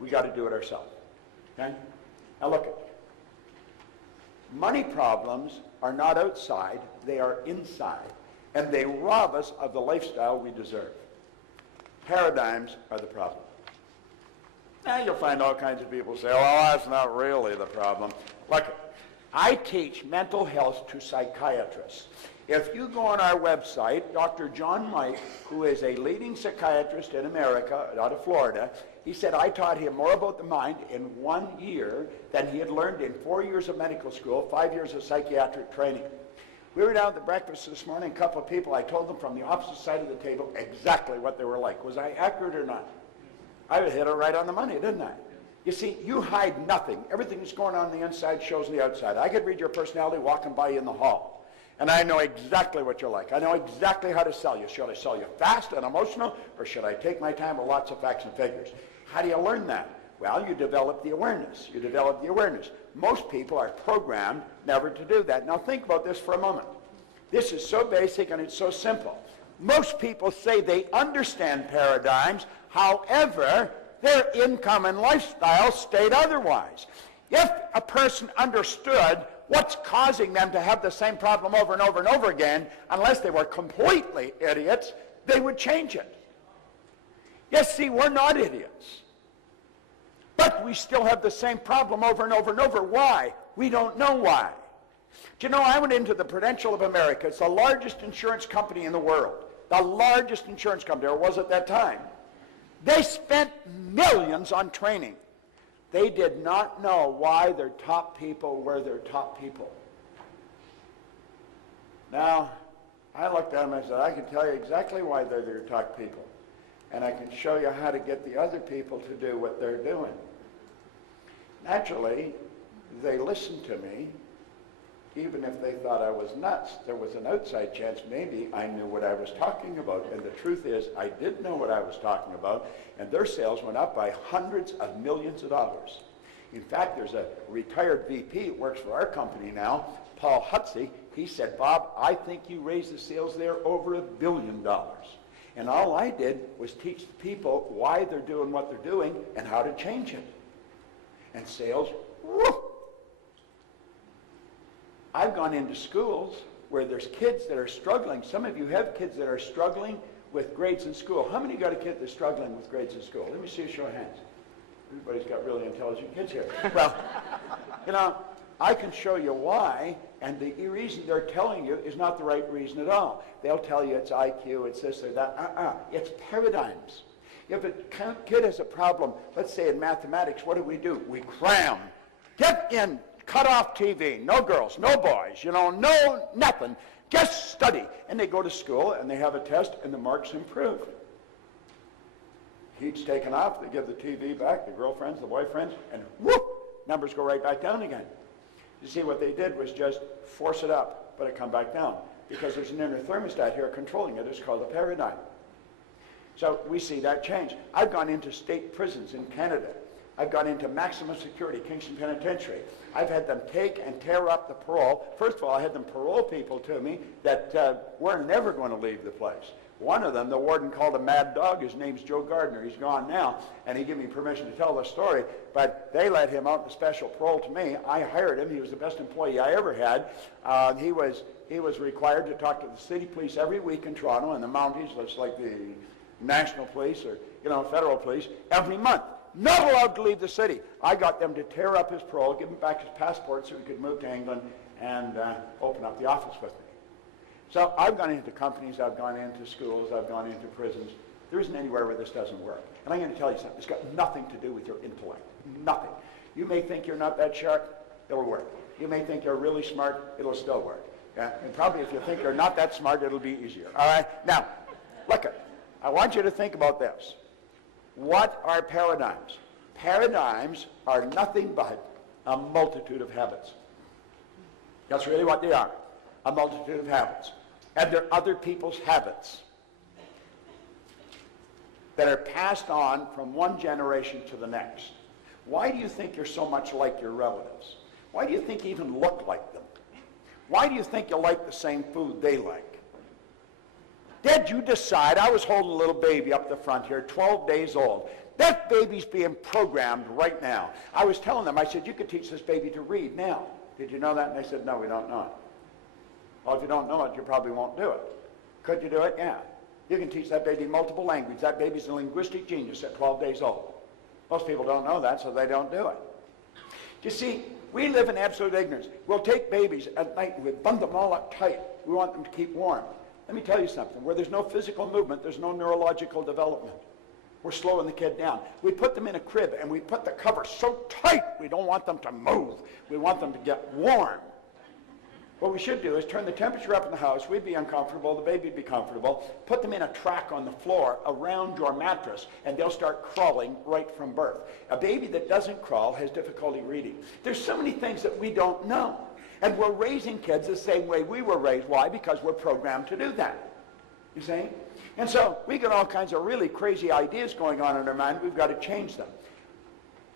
We got to do it ourselves. Okay? Now look, money problems are not outside, they are inside, and they rob us of the lifestyle we deserve. Paradigms are the problem. Now you'll find all kinds of people say, well, that's not really the problem. Look, I teach mental health to psychiatrists. If you go on our website, Dr. John Mike, who is a leading psychiatrist in America, out of Florida, he said I taught him more about the mind in 1 year than he had learned in 4 years of medical school, 5 years of psychiatric training. We were down at the breakfast this morning, a couple of people, I told them from the opposite side of the table exactly what they were like. Was I accurate or not? I hit it right on the money, didn't I? You see, you hide nothing. Everything that's going on the inside shows the outside. I could read your personality walking by you in the hall, and I know exactly what you're like. I know exactly how to sell you. Should I sell you fast and emotional, or should I take my time with lots of facts and figures? How do you learn that? Well, you develop the awareness. You develop the awareness. Most people are programmed never to do that. Now think about this for a moment. This is so basic and it's so simple. Most people say they understand paradigms, however, their income and lifestyle state otherwise. If a person understood what's causing them to have the same problem over and over and over again, unless they were completely idiots, they would change it. Yes, see, we're not idiots. But we still have the same problem over and over and over. Why? We don't know why. Do you know, I went into the Prudential of America. It's the largest insurance company in the world. The largest insurance company, or was at that time. They spent millions on training. They did not know why their top people were their top people. Now, I looked at them and I said, I can tell you exactly why they're their top people. And I can show you how to get the other people to do what they're doing. Naturally, they listened to me, even if they thought I was nuts. There was an outside chance maybe I knew what I was talking about. And the truth is, I did know what I was talking about, and their sales went up by hundreds of millions of dollars. In fact, there's a retired VP that works for our company now, Paul Hutsey. He said, Bob, I think you raised the sales there over $1 billion. And all I did was teach people why they're doing what they're doing and how to change it. And sales, whoo! I've gone into schools where there's kids that are struggling. Some of you have kids that are struggling with grades in school. How many got a kid that's struggling with grades in school? Let me see a show of hands. Everybody's got really intelligent kids here. Well, you know, I can show you why, and the reason they're telling you is not the right reason at all. They'll tell you it's IQ, it's this or that. It's paradigms. If a kid has a problem, let's say in mathematics, what do? We cram. Get in, cut off TV, no girls, no boys, you know, no nothing. Just study. And they go to school and they have a test and the marks improve. Heat's taken off, they give the TV back, the girlfriends, the boyfriends, and whoop, numbers go right back down again. You see, what they did was just force it up, but it come back down. Because there's an inner thermostat here controlling it. It's called a paradigm. So we see that change. I've gone into state prisons in Canada. I've gone into maximum security, Kingston Penitentiary. I've had them take and tear up the parole. First of all, I had them parole people to me that were never going to leave the place. One of them, the warden called a mad dog. His name's Joe Gardner. He's gone now, and he gave me permission to tell the story. But they let him out in special parole to me. I hired him. He was the best employee I ever had. He was required to talk to the city police every week in Toronto and the Mounties, just like the national police or federal police, every month. Not allowed to leave the city. I got them to tear up his parole, give him back his passport so he could move to England and open up the office with me. So I've gone into companies, I've gone into schools, I've gone into prisons. There isn't anywhere where this doesn't work. And I'm going to tell you something. It's got nothing to do with your intellect. Nothing. You may think you're not that sharp, it'll work. You may think you're really smart, it'll still work. Yeah? And probably if you think you're not that smart, it'll be easier. All right? Now, look, I want you to think about this. What are paradigms? Paradigms are nothing but a multitude of habits. That's really what they are. A multitude of habits. And they're other people's habits that are passed on from one generation to the next. Why do you think you're so much like your relatives? Why do you think you even look like them? Why do you think you like the same food they like? Did you decide? I was holding a little baby up the front here, 12 days old. That baby's being programmed right now. I was telling them, I said, you could teach this baby to read now. Did you know that? And they said, no, we don't know it. Well, if you don't know it, you probably won't do it. Could you do it? Yeah. You can teach that baby multiple languages. That baby's a linguistic genius at 12 days old. Most people don't know that, so they don't do it. You see, we live in absolute ignorance. We'll take babies at night and we bundle them all up tight. We want them to keep warm. Let me tell you something. Where there's no physical movement, there's no neurological development. We're slowing the kid down. We put them in a crib and we put the cover so tight we don't want them to move. We want them to get warm. What we should do is turn the temperature up in the house. We'd be uncomfortable. The baby'd be comfortable. Put them in a track on the floor around your mattress, and they'll start crawling right from birth. A baby that doesn't crawl has difficulty reading. There's so many things that we don't know. And we're raising kids the same way we were raised. Why? Because we're programmed to do that. You see? And so we get all kinds of really crazy ideas going on in our mind. We've got to change them.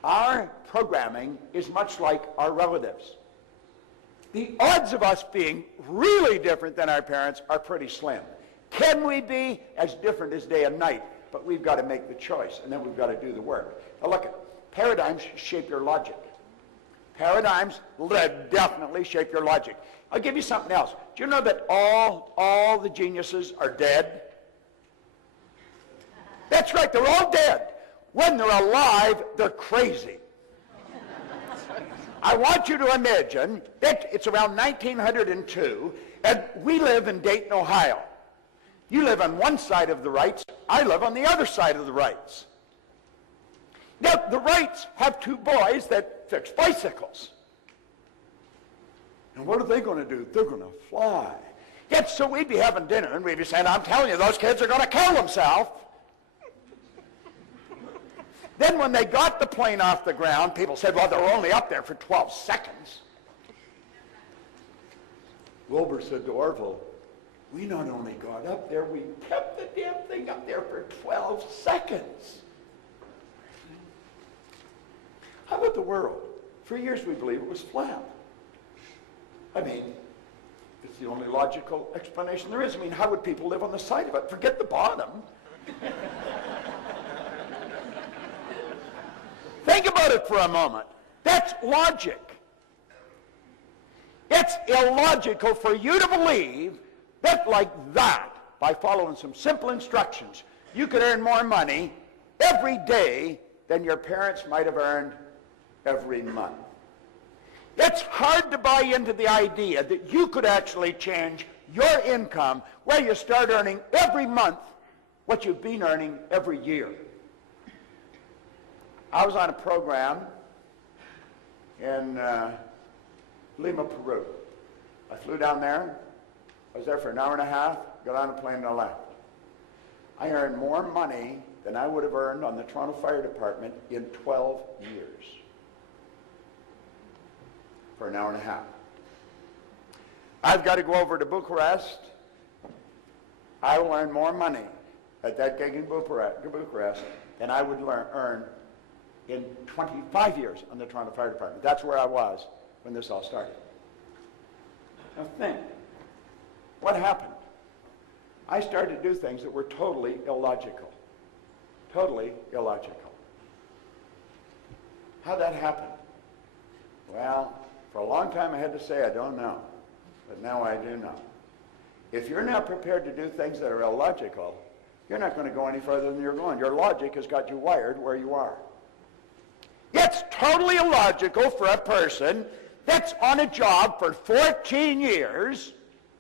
Our programming is much like our relatives. The odds of us being really different than our parents are pretty slim. Can we be as different as day and night? But we've got to make the choice, and then we've got to do the work. Now look, paradigms shape your logic. Paradigms definitely shape your logic. I'll give you something else. Do you know that all the geniuses are dead? That's right, they're all dead. When they're alive, they're crazy. I want you to imagine that it's around 1902, and we live in Dayton, Ohio. You live on one side of the Wrights, I live on the other side of the Wrights. Now, the Wrights have two boys that fix bicycles. And what are they going to do? They're going to fly. Yet, so we'd be having dinner, and we'd be saying, I'm telling you, those kids are going to kill themselves. Then when they got the plane off the ground, people said, well, they were only up there for 12 seconds. Wilbur said to Orville, we not only got up there, we kept the damn thing up there for 12 seconds. How about the world? For years we believed it was flat. I mean, it's the only logical explanation there is. I mean, how would people live on the side of it? Forget the bottom. Think about it for a moment. That's logic. It's illogical for you to believe that like that, by following some simple instructions, you could earn more money every day than your parents might have earned every month. It's hard to buy into the idea that you could actually change your income where you start earning every month what you've been earning every year. I was on a program in Lima, Peru. I flew down there. I was there for an hour and a half, got on a plane and I left. I earned more money than I would have earned on the Toronto Fire Department in 12 years for an hour and a half. I've got to go over to Bucharest. I will earn more money at that gig in Bucharest than I would earn in 25 years on the Toronto Fire Department. That's where I was when this all started. Now think, what happened? I started to do things that were totally illogical. Totally illogical. How'd that happen? Well, for a long time I had to say I don't know, but now I do know. If you're not prepared to do things that are illogical, you're not going to go any further than you're going. Your logic has got you wired where you are. It's totally illogical for a person that's on a job for 14 years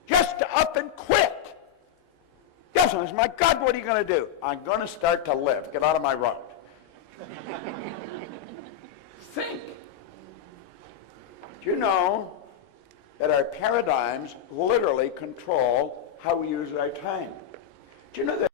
just to up and quit. Yes, my God, what are you going to do? I'm going to start to live. Get out of my road. Think. Do you know that our paradigms literally control how we use our time? Do you know that